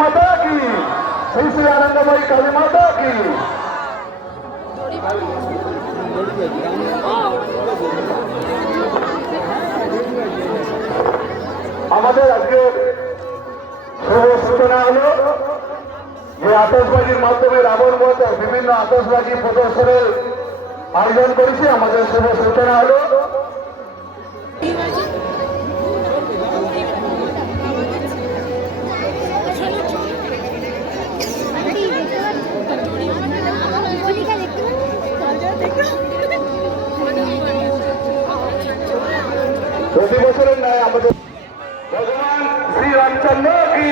माता की, श्री श्री आनंदमयी काली माता की। আমাদের আজকে শুভ সূচনা হলো যে আতশবাজির মাধ্যমে রাবণ বধ বিভিন্ন আতশবাজি প্রদর্শনের আয়োজন করেছি। আমাদের শুভ সূচনা হলো প্রতি বছরের ন্যায় আমাদের ভগবান শ্রী রামচন্দ্র কি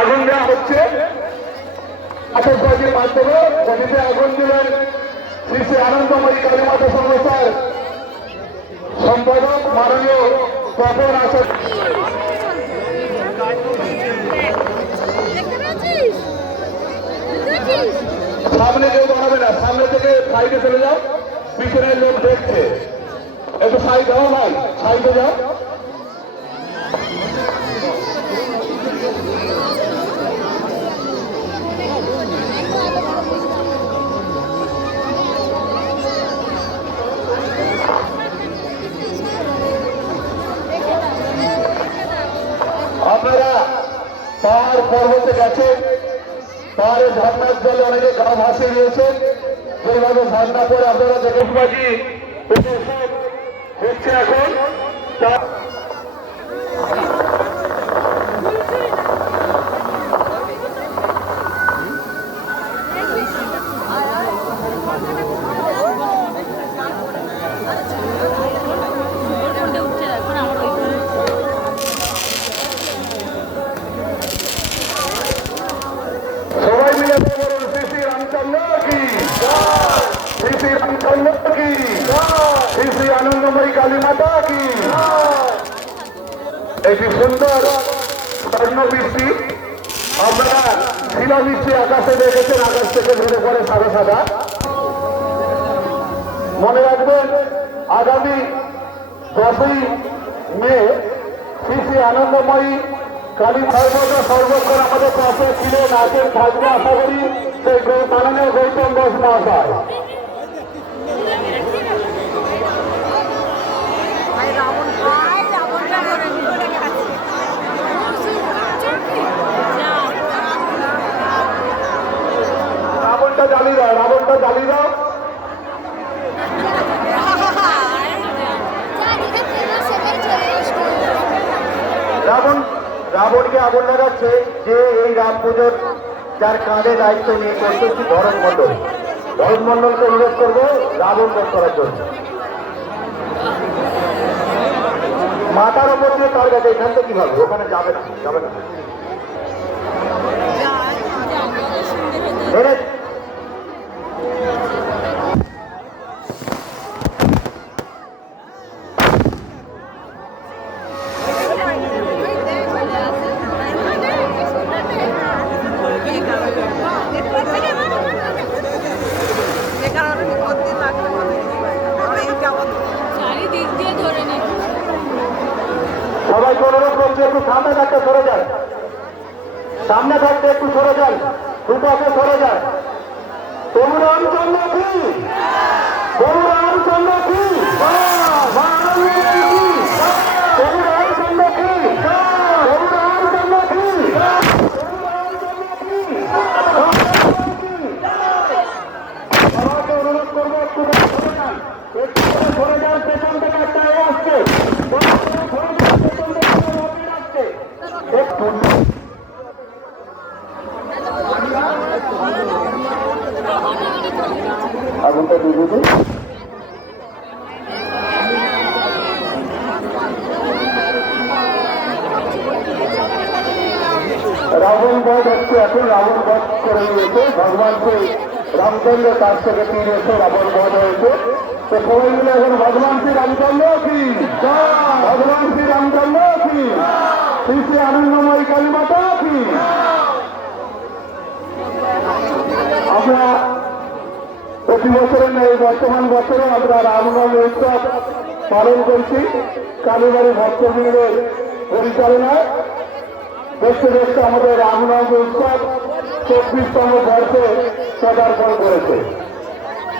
আগুন দেওয়া হচ্ছে আতশবাজির মাধ্যমে। গণিতে আগুন দিলেন শ্রী শ্রী আনন্দময়ী কালীমাতা সংস্থার সম্পাদক মাননীয় তপন আসন। সামনে কেউ দাঁড়াবে না, সামনে থেকে সাইডে চলে যাও, পিছনের লোক দেখছে। একটু সাইড হও ভাই, সাইডে যাও। আপনারা পাহাড় পর্বতে গেছেন, পাহাড়ের ঝর্ণার জলে অনেকে গা ভাসিয়ে দিয়েছেন। যেভাবে ঝর্ণা করে আপনারা দেখে বাজি হচ্ছে এখন। সবাই মিলে বলুন শ্রী শ্রী রামচন্দ্র কি, শ্রী শ্রী রামচন্দ্র কি, শ্রী শ্রী আনন্দময়ী কালী মাতা কি। একটি সুন্দর স্বর্ণ বৃষ্টি আপনারা শিলা বৃষ্টি আকাশে দেখেছেন, আকাশ থেকে ঝরে পড়ে সাদা সাদা। মনে রাখবেন আগামী 10ই মে শ্রী শ্রী আনন্দময়ী কালী সর্বক্ষণ আমাদের পাশে ছিলেন, আছেন, থাকবে আশা করি সেই মাননীয় গৌতম বোস মহাশয়। রাবণটা জ্বালিয়ে দাও, রাবণটা জ্বালিয়ে দাও। রাবণকে আগুন লাগাচ্ছে যে এই রাম পুজোর যার কাঁধে দায়িত্ব নিয়ে করতেছি ভরত মন্ডল। ভরত মন্ডলকে অনুরোধ করবো রাবণ বধ করার জন্য। মাথার ওপর দিয়ে তার কাছে এখান থেকে কিভাবে ওখানে যাবে না, যাবে না। সবাইকে অনুরোধ করছি একটু সামনে থাকতে সরে যান, সামনে থাকতে একটু সরে যান, দুপাশে সরে যান। প্রভু রামচন্দ্র কি, প্রভু রামচন্দ্র কি, প্রভু রামচন্দ্র কি, প্রভু রামচন্দ্র কি। সবাইকে অনুরোধ করবো একটু সরে যান, একটু সরে যান। পেছন থেকে একটা আসছে, আগুনটা দিয়ে দিন। রাবণ বধ হচ্ছে এখন, রাবণ বধ করে নিয়েছে ভগবান শ্রী রামচন্দ্র, তার থেকে ফিরে এসে রাবণ বধ হয়েছে। তো সবাই মিলে এখন ভগবান শ্রী রামচন্দ্র কি, ভগবান শ্রী রামচন্দ্র কি, শ্রী শ্রী আনন্দময়ী কালী মাতা কি। আমরা প্রতি বছরের নেই, বর্তমান বছরে আমরা রামনবমী উৎসব পালন করছি কালীবাড়ি ভক্তবৃন্দের পরিচালনায়। দেখতে দেখতে আমাদের রামনবমী উৎসব 24তম বর্ষে পদার্পণ করেছে।